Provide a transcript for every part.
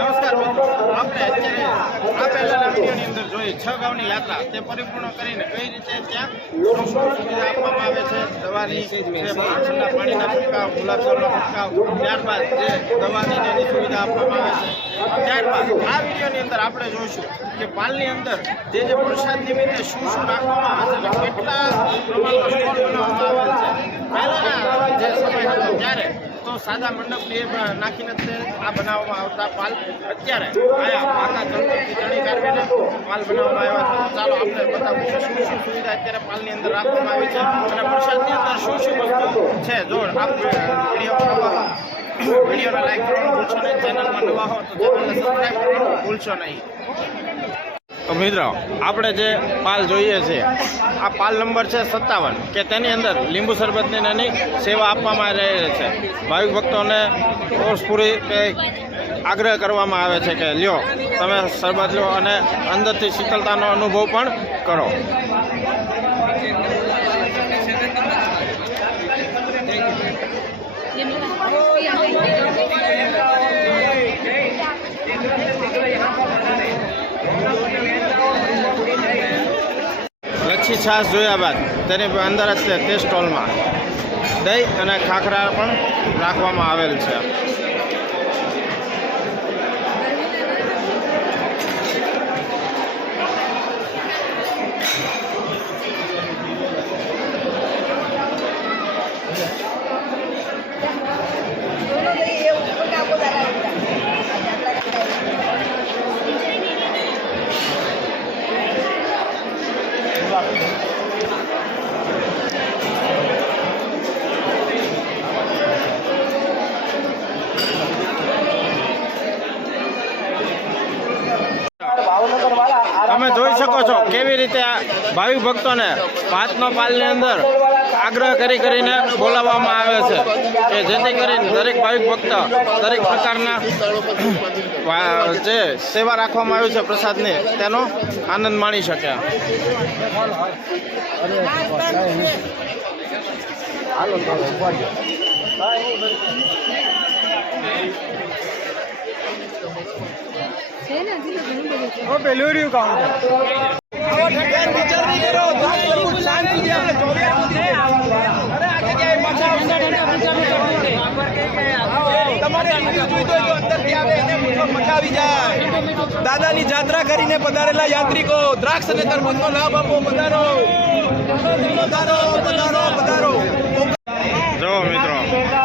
નમસ્કાર મિત્રો, આપણે અત્યારે આ પહેલાના વિડીયોની અંદર જોઈએ 6 ગામની યાત્રા તે પરિપૂર્ણ કરીને કઈ રીતે ત્યાં સુવિધા આપવામાં આવે છે. દવાની ઠંડા પાણીના છંટકાવ, ગુલાબજળનો છંટકાવ, ત્યારબાદ જે દવાની તેની સુવિધા આપવામાં આવે છે. ત્યારબાદ આ વિડીયોની અંદર આપણે જોઈશું કે પાલની અંદર જે પ્રસાદ નિમિત્તે શું રાખવામાં આવે છે, કેટલા પ્રમાણમાં સ્ટોલ બનાવવામાં આવે છે. પહેલાના જે સમય હતો ત્યારે તો સાદા મંડપની નાખીને આ બનાવવામાં આવતા પાલ અત્યારે આયા પાકા જંતરથી ચણી કાઢીને પાલ બનાવવામાં આવ્યા છે. ચાલો આપણે બતાવીશું શું શું સુવિધા અત્યારે પાલની અંદર રાખવામાં આવી છે અને પ્રસાદની અંદર શું શું વસ્તુ છે. જો આપ વિડીયોને લાઈક કરવાનું ભૂલશો નહીં, ચેનલમાં નવા હો તો ચેનલને સબસ્ક્રાઈબ કરવાનું ભૂલશો નહીં. તો મિત્રો, આપણે જે પાલ જોઈએ છીએ આ પાલ નંબર છે 57 કે તેની અંદર લીંબુ શરબતની નાની સેવા આપવામાં રહે છે. ભાવિક ભક્તોને પૂરી આગ્રહ કરવામાં આવે છે કે લ્યો તમે શરબત લો અને અંદરથી શીતળતાનો અનુભવ પણ કરો. લચ્છી છાશ જોયા બાદ તેની અંદર જ તે સ્ટોલમાં દહીં અને ખાખરા પણ રાખવામાં આવેલ છે. તમે જોઈ શકો છો કેવી રીતે ભાવિક ભક્તોને ભાતનો પાલની અંદર આગ્રહ કરીને બોલાવવામાં આવે છે કે જેથી કરીને દરેક ભાવિક ભક્ત દરેક પ્રકારના જે સેવા રાખવામાં આવી છે પ્રસાદની તેનો આનંદ માણી શકે. દાદાની જાત્રા કરીને પધારેલા યાત્રિકો દ્રાક્ષ અને તરબૂચનો લાભ આપો. પધારો પધારો પધારો પધારો. જો મિત્રો,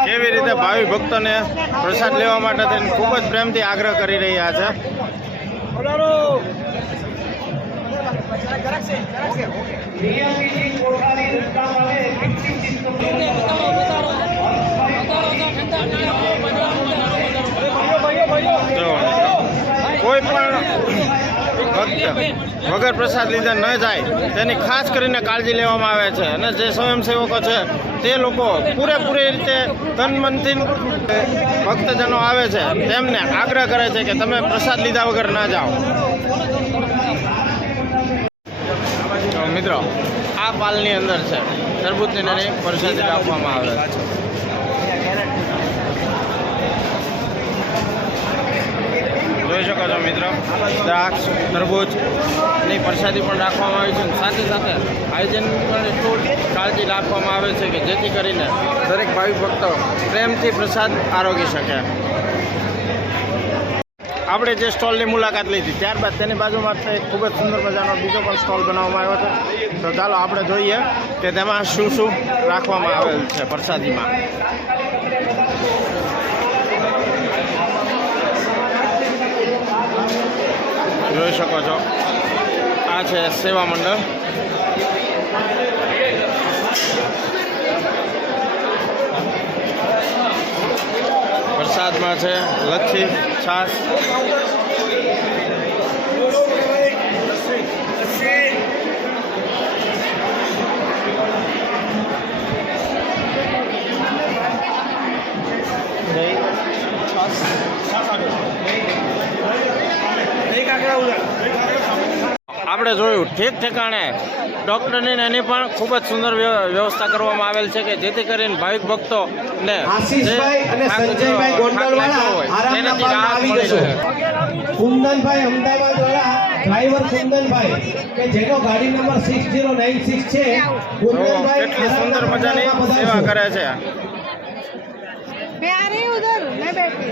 કેવી રીતે ભાવિક ભક્તોને પ્રસાદ લેવા માટે ખૂબ જ પ્રેમથી આગ્રહ કરી રહ્યા છે. કોઈ પણ ભક્ત વગર પ્રસાદ લીધા ન જાય તેની ખાસ કરીને કાળજી લેવામાં આવે છે અને જે સ્વયંસેવકો છે તે લોકો પૂરેપૂરી રીતે તન મનથી ભક્તજનો આવે છે તેમને આગ્રહ કરે છે કે તમે પ્રસાદ લીધા વગર ના જાઓ. મિત્રો, આ પાલની અંદર છે તરબૂચની નાની પ્રસાદી રાખવામાં આવે છે. જોઈ શકો છો મિત્રો, દ્રાક્ષ તરબૂચની પ્રસાદી પણ રાખવામાં આવી છે. સાથે સાથે હાઇજેનની પણ એટલું કાળજી રાખવામાં આવે છે કે જેથી કરીને દરેક ભાવિક ભક્તો પ્રેમથી પ્રસાદ આરોગી શકે. આપણે જે સ્ટોલની મુલાકાત લીધી ત્યારબાદ તેની બાજુમાં ખૂબ જ સુંદર મજાનો બીજો પણ સ્ટોલ બનાવવામાં આવ્યો છે. તો ચાલો આપણે જોઈએ કે તેમાં શું શું રાખવામાં આવેલ છે પ્રસાદીમાં. જોઈ શકો છો આ છે સેવા મંડળ. પ્રસાદમાં છે લચ્છી છાશ, આપણે જોયું ઠેક ઠેકાણે ડૉક્ટરની એની પણ ખૂબ જ સુંદર વ્યવસ્થા કરવામાં આવેલ છે કે જેથી કરીને ભાવિક ભક્તોને આશીષભાઈ અને સંજયભાઈ ગોંડલવાળા આરામના પાનમાં આવી જશો. કુંદનભાઈ અમદાવાદ વાળા ડ્રાઈવર કુંદનભાઈ કે જેનો ગાડી નંબર 6096 છે. કુંદનભાઈ કેટલી સુંદર મજાની સેવા કરે છે. मैं आ रही हूँ उधर मैं बैठी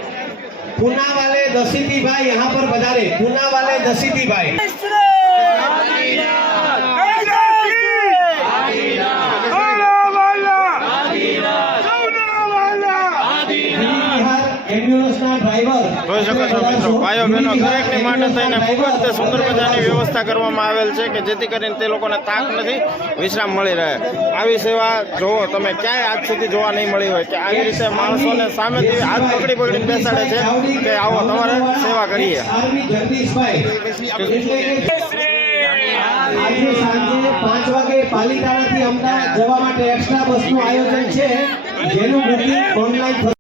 पूना वाले दसीती भाई यहाँ पर पधारे. पूना वाले दसीती भाई એમ્બ્યુલન્સના ડ્રાઈવર જોઈ શકો છો મિત્રો, ભાઈઓ બહેનો દરેકની માટે થઈને ખૂબ જ સુંદર મજાની વ્યવસ્થા કરવામાં આવેલ છે કે જેથી કરીને તે લોકોને તાક નથી, વિશ્રામ મળી રહે. આવી સેવા જોવો તમે ક્યાંય આજ સુધી જોવા નહીં મળી હોય કે આવી રીતે માણસોને સામેથી હાથ પકડીને બેસાડે છે કે આવો તમારે સેવા કરીએ. આર્મી જગદીશભાઈ એટલે કે આજે સાંજે 5 વાગે પાલિતાણાથી અમદાવાદ જવા માટે એક્સ્ટ્રા બસનું આયોજન છે જેનું બુકિંગ ઓનલાઈન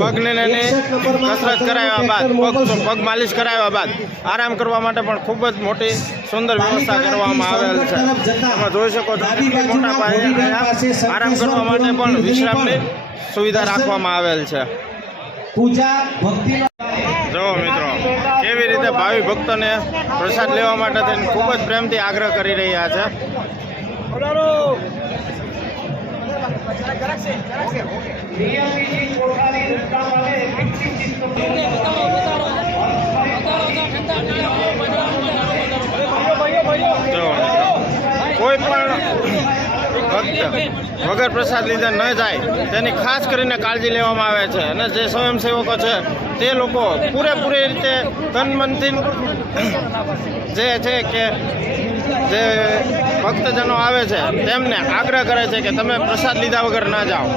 પગને કસરત કરાવ્યા બાદ પગ માલિશ કરાવ્યા બાદ આરામ કરવા માટે પણ ખૂબ જ મોટી સુંદર વ્યવસ્થા કરવામાં આવેલ છે. તમે જોઈ શકો છો કેટલી મોટા પાયે આરામ કરવા માટે પણ વિશ્રામની સુવિધા રાખવામાં આવેલ છે. પૂજા ભક્તિ જો મિત્રો કેવી રીતે ભાવિ ભક્તોને પ્રસાદ લેવા માટે થઈને ખૂબ જ પ્રેમથી આગ્રહ કરી રહ્યા છે. કોઈ પણ ભક્ત વગર પ્રસાદ લીધે ન જાય તેની ખાસ કરીને કાળજી લેવામાં આવે છે અને જે સ્વયંસેવકો છે તે લોકો પૂરેપૂરી રીતે તન મનથી જે છે કે જે ભક્તજનો આવે છે તેમને આગ્રહ કરે છે કે તમે પ્રસાદ લીધા વગર ના જાઓ.